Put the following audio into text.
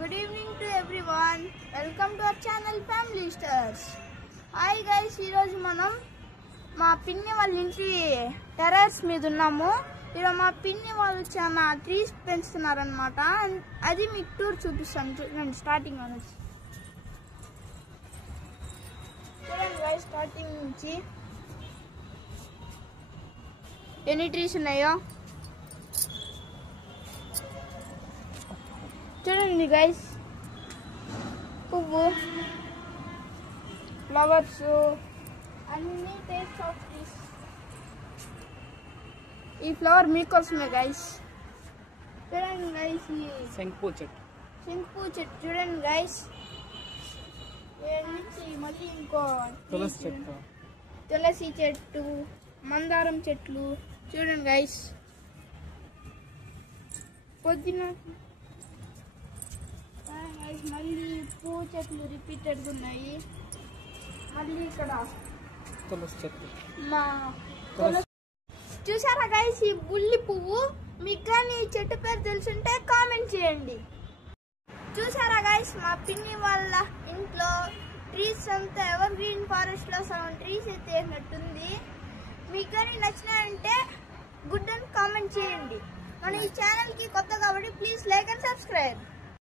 Good evening to everyone. Welcome to our channel Family Stars. Hi guys, ee roju manam మా పిన్ని వాళ్ళ ఇంటి terrace మీద ఉన్నాము. ఇలా మా పిన్ని వాళ్ళు చాలా ట్రీస్ పెంచుతున్నారన్నమాట. అది మీకు టూర్ చూపిస్తాను. చూడండి స్టార్టింగ్ నుంచి. చూడండి గైస్, స్టార్టింగ్ నుంచి ఎన్ని ట్రీస్ ఉన్నాయో చూడండి గైస్. పువ్వు, ఫ్లవర్స్, అన్ని టైప్స్ ఆఫ్ ట్రీస్. ఈ ఫ్లవర్ మీకోసమే గైస్. చూడండి గైస్, ఈ శంకు చెట్టు చూడండి గైస్. మళ్ళీ ఇంకో తులసి చెట్టు, మందారం చెట్లు చూడండి గైస్. పొద్దున మళ్ళీ పువ్వు చెట్లు రిపీటెడ్గా ఉన్నాయి. మళ్ళీ ఇక్కడ చూసారా గైస్, ఈ బుల్లి పువ్వు. మీకు కానీ ఈ చెట్టు పేరు తెలుసుంటే కామెంట్ చేయండి. చూసారా గైస్, మా పిన్ని వాళ్ళ ఇంట్లో ట్రీస్ అంతా ఎవర్ గ్రీన్ ఫారెస్ట్ లో సగం ట్రీస్ అయితే వేసినట్టుంది. మీకు కానీ నచ్చినాయంటే గుడ్ అని కామెంట్ చేయండి. మన ఈ ఛానల్ కి కొత్త కాబట్టి ప్లీజ్ లైక్ అండ్ సబ్స్క్రైబ్.